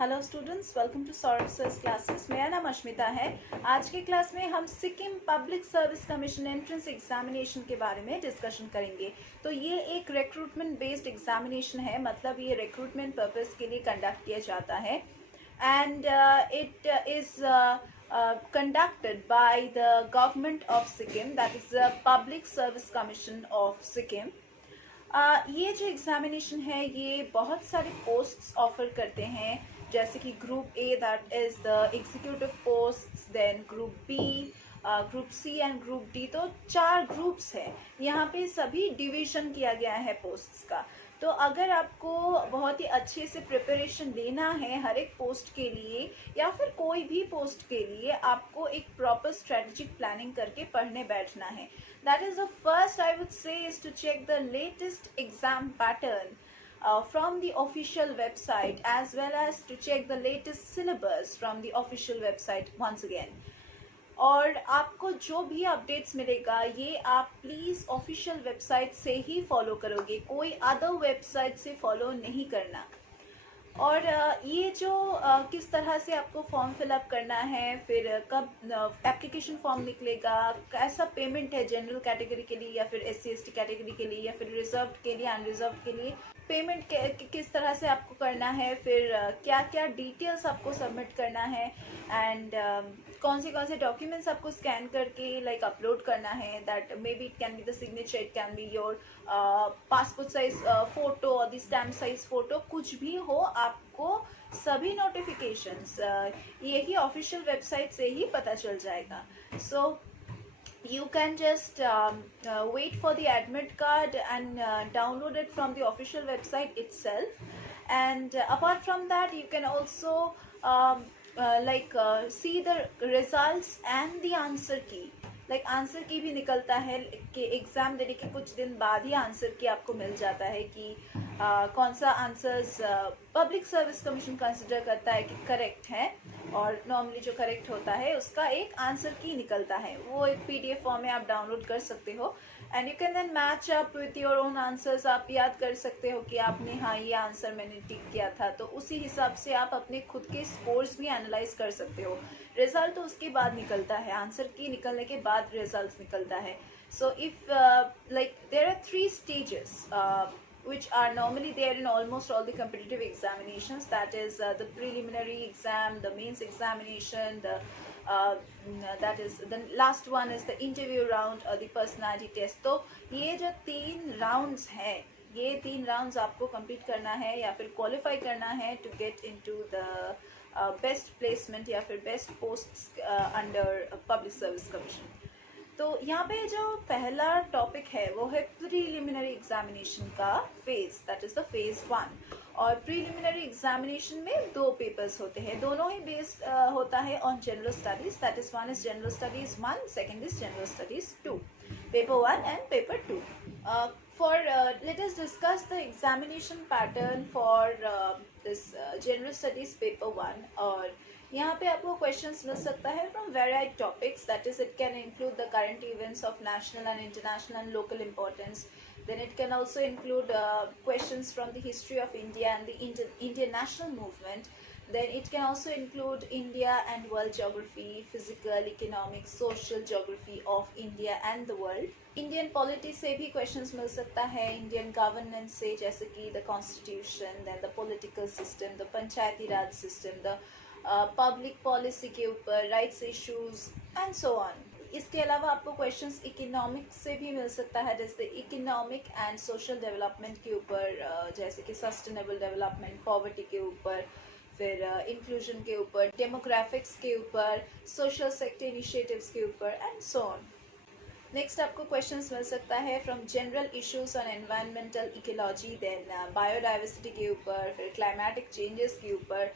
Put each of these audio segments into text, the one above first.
Hello students, welcome to Saurabh sir's classes. मेरा नाम अश्मिता है। आज के क्लास में हम Sikkim public service commission entrance examination के बारे में डिस्कशन करेंगे। तो ये एक रिक्रूटमेंट बेस्ड एग्जामिनेशन है, मतलब ये रिक्रूटमेंट पर्पस के लिए कंडक्ट किया जाता है and it is conducted by the government of Sikkim, that is the Public Service Commission of Sikkim. ये जो एग्जामिनेशन है ये बहुत सारे पोस्ट्स ऑफर करते हैं, जैसे कि group A that is the executive post, then group B, group C and group D. तो 4 ग्रुप्स हैं यहाँ पे, सभी डिवीजन किया गया है पोस्ट्स का। तो अगर आपको बहुत ही अच्छे से प्रिपरेशन लेना है हर एक पोस्ट के लिए या फिर कोई भी पोस्ट के लिए, आपको एक प्रॉपर स्ट्रेटेजिक प्लानिंग करके पढ़ने बैठना है। That is the first I would say is to check the latest exam pattern from the official website, as well as to check the latest syllabus from the official website once again. और आपको जो भी updates मिलेगा ये आप please official website से ही follow करोगे, कोई अदर वेबसाइट से फॉलो नहीं करना। और ये जो किस तरह से आपको फॉर्म फिलअप करना है, फिर कब एप्लीकेशन फॉर्म निकलेगा, कैसा पेमेंट है जनरल कैटेगरी के लिए या फिर SC ST कैटेगरी के लिए या फिर रिजर्व्ड के लिए, अनरिजर्व्ड के लिए पेमेंट किस तरह से आपको करना है, फिर क्या क्या डिटेल्स आपको सबमिट करना है एंड कौन से डॉक्यूमेंट्स आपको स्कैन करके लाइक अपलोड करना है। That may be it can be the signature, it can be your passport size photo और द स्टैम्प साइज फोटो, कुछ भी हो आपको सभी नोटिफिकेशंस यही ऑफिशियल वेबसाइट से ही पता चल जाएगा। सो you can just wait for the admit card and download it from the official website itself. And apart from that, you can also see the results and the answer key. Like answer की भी निकलता है कि exam देने के कुछ दिन बाद ही आंसर की आपको मिल जाता है कि कौन सा answers public service commission consider करता है कि करेक्ट है, और नॉर्मली जो करेक्ट होता है उसका एक आंसर की निकलता है। वो एक PDF फॉर्म में आप डाउनलोड कर सकते हो and you can then match up with your own answers. आप याद कर सकते हो कि आपने हाँ ये आंसर मैंने टिक किया था, तो उसी हिसाब से आप अपने खुद के स्कोर्स भी एनालाइज कर सकते हो। रिजल्ट तो उसके बाद निकलता है, आंसर की निकलने के बाद रिजल्ट निकलता है। So if like there are 3 stages which are normally there in almost all the competitive examinations, that is the preliminary exam, the mains examination, the that is the last one is the interview round or the personality test. तो ये जो 3 rounds हैं, ये 3 rounds आपको complete करना है या फिर qualify करना है to get into the best placement या फिर best post under public service commission. तो यहाँ पे जो पहला टॉपिक है वो है प्रीलिमिनरी एग्जामिनेशन का phase, that is the phase 1। और प्रीलिमिनरी एग्जामिनेशन में 2 पेपर्स होते हैं, दोनों ही बेस्ड होता है on general studies, that is one is general studies 1, second is general studies 2, paper 1 and paper 2. Let us discuss the examination pattern for this general studies paper 1. और यहाँ पे आपको questions मिल सकता है from varied topics, that is it can include the current events of national and international and local importance. Then it can also include questions from the history of India and the Indian national movement. Then it can also include India and world geography, physical, economic, social geography of India and the world. Indian polity से भी questions मिल सकता है, Indian governance से जैसे कि the constitution, then the political system, the Panchayati Raj system, the public policy के ऊपर, rights issues and so on. इसके अलावा आपको क्वेश्चंस इकोनॉमिक से भी मिल सकता है, जैसे इकोनॉमिक एंड सोशल डेवलपमेंट के ऊपर, जैसे कि सस्टेनेबल डेवलपमेंट, पॉवर्टी के ऊपर, फिर इंक्लूजन के ऊपर, डेमोग्राफिक्स के ऊपर, सोशल सेक्टर इनिशिएटिव्स के ऊपर एंड सो ऑन। नेक्स्ट आपको क्वेश्चंस मिल सकता है from general issues on environmental ecology, then biodiversity के ऊपर, फिर क्लाइमेटिक चेंजेस के ऊपर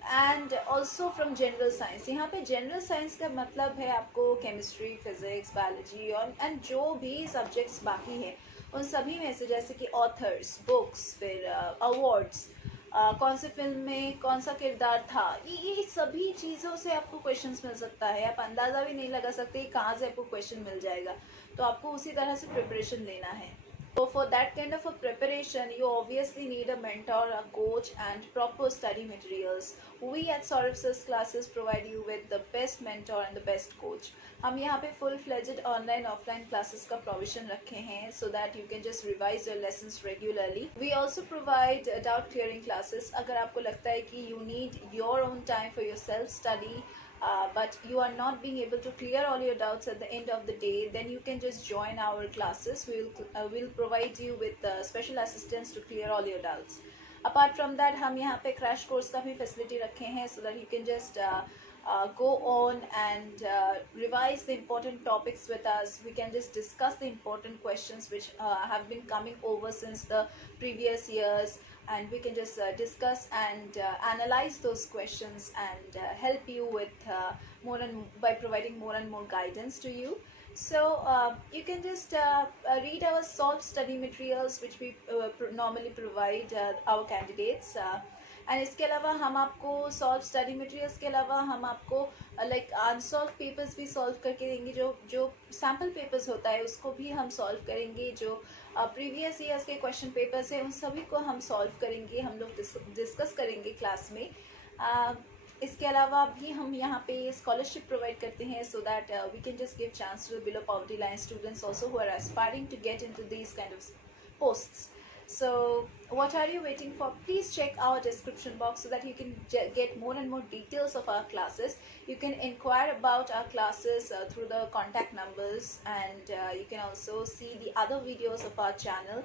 and also from general science. यहाँ पे जनरल साइंस का मतलब है आपको केमिस्ट्री, फिजिक्स, बायोलॉजी और एंड जो भी सब्जेक्ट्स बाकी हैं उन सभी में से, जैसे कि ऑथर्स, बुक्स, फिर अवार्ड्स, कौन से फिल्म में कौन सा किरदार था, ये सभी चीज़ों से आपको क्वेश्चंस मिल सकता है। आप अंदाज़ा भी नहीं लगा सकते कहाँ से आपको क्वेश्चन मिल जाएगा, तो आपको उसी तरह से प्रिपरेशन लेना है। So for that kind of a preparation, you obviously need a mentor, a coach, and proper study materials. We at Saurabh Sir's classes provide you with the best mentor and the best coach. हम यहाँ पे full fledged online offline classes का provision रखे हैं so that you can just revise your lessons regularly. We also provide doubt clearing classes. अगर आपको लगता है कि you need your own time for your self study, but you are not being able to clear all your doubts at the end of the day, then you can just join our classes. We'll provide you with special assistance to clear all your doubts. Apart from that, हम यहाँ पे crash course का भी facility रखे हैं so that you can just go on and revise the important topics with us. We can just discuss the important questions which have been coming over since the previous years, and we can just discuss and analyze those questions and help you with by providing more and more guidance to you. So you can just read our solved study materials which we normally provide our candidates. And इसके अलावा हम आपको solve study materials के अलावा हम आपको like unsolved papers भी solve करके देंगे. जो सैम्पल पेपर्स होता है उसको भी हम सॉल्व करेंगे. जो प्रीवियस ईयर्स के क्वेश्चन पेपर्स हैं उन सभी को हम सॉल्व करेंगे, हम लोग डिस्कस करेंगे क्लास में. इसके अलावा भी हम यहाँ पे स्कॉलरशिप प्रोवाइड करते हैं so that we can just give chance to the below poverty line students also who are aspiring to get into these kind of posts. So what are you waiting for? Please check our description box so that you can get more and more details of our classes. You can inquire about our classes through the contact numbers, and you can also see the other videos of our channel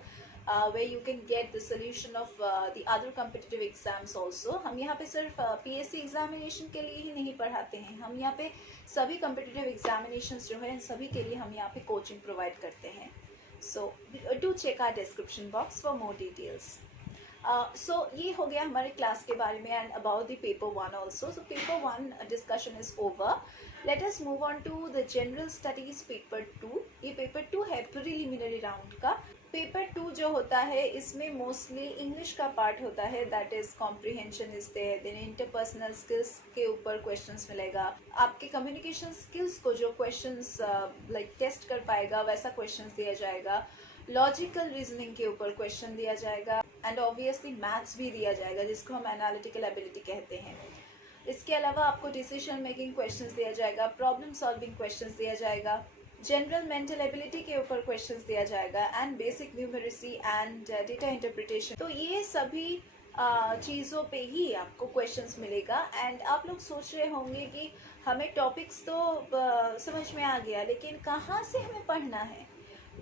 where you can get the solution of the other competitive exams also. हम यहाँ पे सिर्फ PSC examination के लिए ही नहीं पढ़ाते हैं, हम यहाँ पे सभी competitive examinations जो है सभी के लिए हम यहाँ पे coaching provide करते हैं. So do check our description box for more details. So ये हो गया हमारे क्लास के बारे में and about the paper 1 also. So paper 1 discussion is over. Let us move on to the general studies paper 2. ये paper 2 है preliminary round का. पेपर 2 जो होता है इसमें मोस्टली इंग्लिश का पार्ट होता है, that is comprehension is there, then interpersonal skills के ऊपर क्वेश्चंस मिलेगा. आपके कम्युनिकेशन स्किल्स को जो क्वेश्चंस लाइक टेस्ट कर पाएगा वैसा क्वेश्चंस दिया जाएगा. लॉजिकल रीजनिंग के ऊपर क्वेश्चन दिया जाएगा एंड ऑब्वियसली मैथ्स भी दिया जाएगा जिसको हम एनालिटिकल एबिलिटी कहते हैं. इसके अलावा आपको डिसीजन मेकिंग क्वेश्चंस दिया जाएगा, प्रॉब्लम सॉल्विंग क्वेश्चंस दिया जाएगा, जनरल मेंटल एबिलिटी के ऊपर क्वेश्चंस दिया जाएगा and basic numeracy and data interpretation. तो ये सभी चीज़ों पे ही आपको क्वेश्चंस मिलेगा. एंड आप लोग सोच रहे होंगे कि हमें टॉपिक्स तो समझ में आ गया लेकिन कहाँ से हमें पढ़ना है.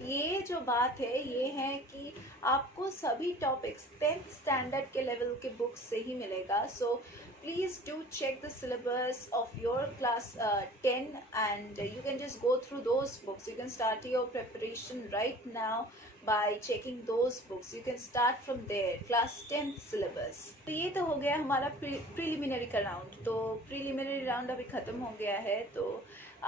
ये जो बात है ये है कि आपको सभी टॉपिक्स 10th स्टैंडर्ड के लेवल के बुक्स से ही मिलेगा. सो please do check the syllabus of your class 10 and you can just go through those books. You can start your preparation right now by checking those books. You can start from there, class 10th syllabus. तो ये तो हो गया हमारा preliminary का round. तो preliminary round अभी ख़त्म हो गया है, तो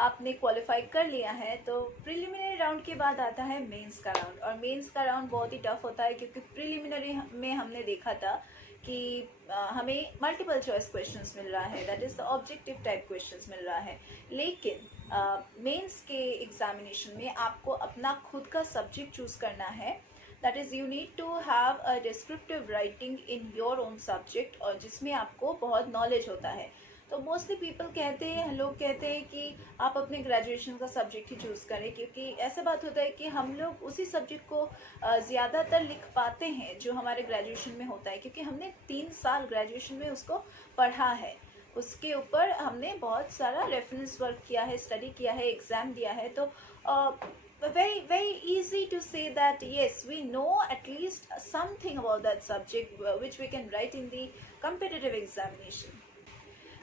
आपने क्वालिफाई कर लिया है. तो प्रीलिमिनरी राउंड के बाद आता है मेंस का राउंड, और मेंस का राउंड बहुत ही टफ होता है क्योंकि प्रीलिमिनरी में हमने देखा था कि हमें मल्टीपल चॉइस क्वेश्चंस मिल रहा है, that is the objective type questions मिल रहा है. लेकिन मेंस के एग्जामिनेशन में आपको अपना खुद का सब्जेक्ट चूज़ करना है. That is you need to have a descriptive writing in your own subject, और जिसमें आपको बहुत नॉलेज होता है. तो मोस्टली पीपल कहते हैं, लोग कहते हैं कि आप अपने ग्रेजुएशन का सब्जेक्ट ही चूज़ करें, क्योंकि ऐसा बात होता है कि हम लोग उसी सब्जेक्ट को ज़्यादातर लिख पाते हैं जो हमारे ग्रेजुएशन में होता है, क्योंकि हमने 3 साल ग्रेजुएशन में उसको पढ़ा है, उसके ऊपर हमने बहुत सारा रेफरेंस वर्क किया है, स्टडी किया है, एग्ज़ाम दिया है. तो very easy to say that yes, we know at least something about that subject which we can write in the competitive examination.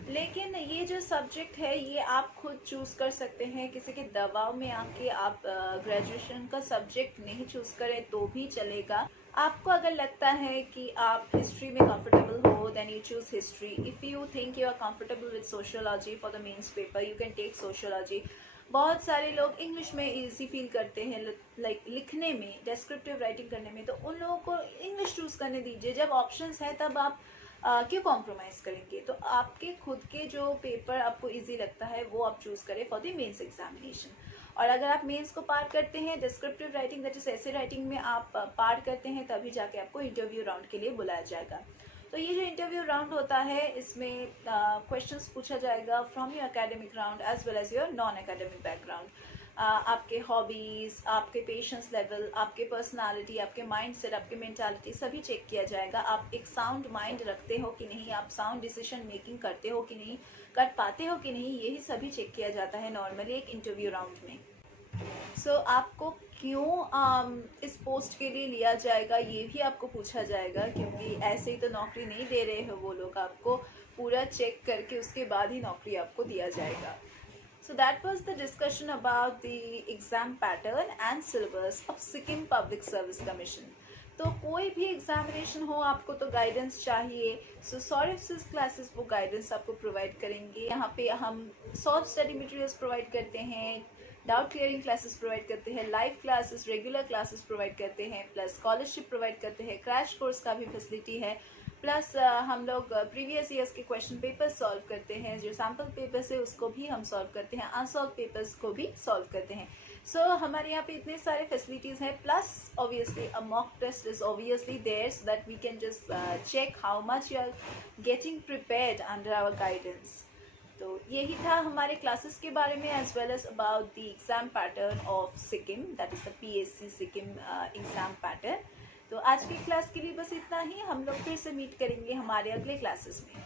लेकिन ये जो सब्जेक्ट है ये आप खुद चूज़ कर सकते हैं. किसी के दबाव में आके आप ग्रेजुएशन का सब्जेक्ट नहीं चूज़ करें तो भी चलेगा. आपको अगर लगता है कि आप हिस्ट्री में कंफर्टेबल हो, then you choose history. If you think you are comfortable with sociology for the mains paper, you can take sociology. बहुत सारे लोग इंग्लिश में इजी फील करते हैं, लाइक लिखने में, डिस्क्रिप्टिव राइटिंग करने में, तो उन लोगों को इंग्लिश चूज़ करने दीजिए. जब ऑप्शंस है तब आप क्यों कॉम्प्रोमाइज़ करेंगे। तो आपके खुद के जो पेपर आपको इजी लगता है वो आप चूज़ करें फॉर द मेंस एग्जामिनेशन। और अगर आप मेंस को पार करते हैं, डिस्क्रिप्टिव राइटिंग दैट इज ऐसे राइटिंग में आप पार करते हैं, तभी जाके आपको इंटरव्यू राउंड के लिए बुलाया जाएगा। तो ये जो इंटरव्यू राउंड होता है, इसमें क्वेश्चंस पूछा जाएगा from your academic round as well as your non academic background. आपके हॉबीज़, आपके पेशेंस लेवल, आपके पर्सनालिटी, आपके माइंड सेट, आपकी मेंटालिटी सभी चेक किया जाएगा। आप एक साउंड माइंड रखते हो कि नहीं, आप साउंड डिसीजन मेकिंग करते हो कि नहीं, कर पाते हो कि नहीं, यही सभी चेक किया जाता है नॉर्मली एक इंटरव्यू राउंड में। सो आपको क्यों इस पोस्ट के लिए लिया जाएगा ये भी आपको पूछा जाएगा, क्योंकि ऐसे ही तो नौकरी नहीं दे रहे हो वो लोग, आपको पूरा चेक करके उसके बाद ही नौकरी आपको दिया जाएगा। So that was the discussion about the exam pattern and syllabus of Sikkim Public Service Commission. तो कोई भी एग्जामिनेशन हो आपको तो गाइडेंस चाहिए। सो सॉलिड क्लासेस वो गाइडेंस आपको प्रोवाइड करेंगे। यहाँ पे हम सॉल्व स्टडी मटेरियल्स प्रोवाइड करते हैं, डाउट क्लियरिंग क्लासेस प्रोवाइड करते हैं, live classes, regular classes provide करते हैं, प्लस स्कॉलरशिप प्रोवाइड करते हैं, क्रैश कोर्स का भी फैसिलिटी है, प्लस हम लोग प्रीवियस ईयर्स के क्वेश्चन पेपर सॉल्व करते हैं, जो सैम्पल पेपर्स है उसको भी हम सॉल्व करते हैं, अनसॉल्व पेपर्स को भी सॉल्व करते हैं। सो हमारे यहाँ पे इतने सारे फैसिलिटीज़ हैं, plus obviously a mock test is obviously there so that we can just check how much you are getting prepared under our guidance. तो यही था हमारे क्लासेस के बारे में, as well as about the exam pattern of Sikkim, that is the PSC Sikkim exam pattern. तो आज की क्लास के लिए बस इतना ही। हम लोग फिर से मीट करेंगे हमारे अगले क्लासेस में।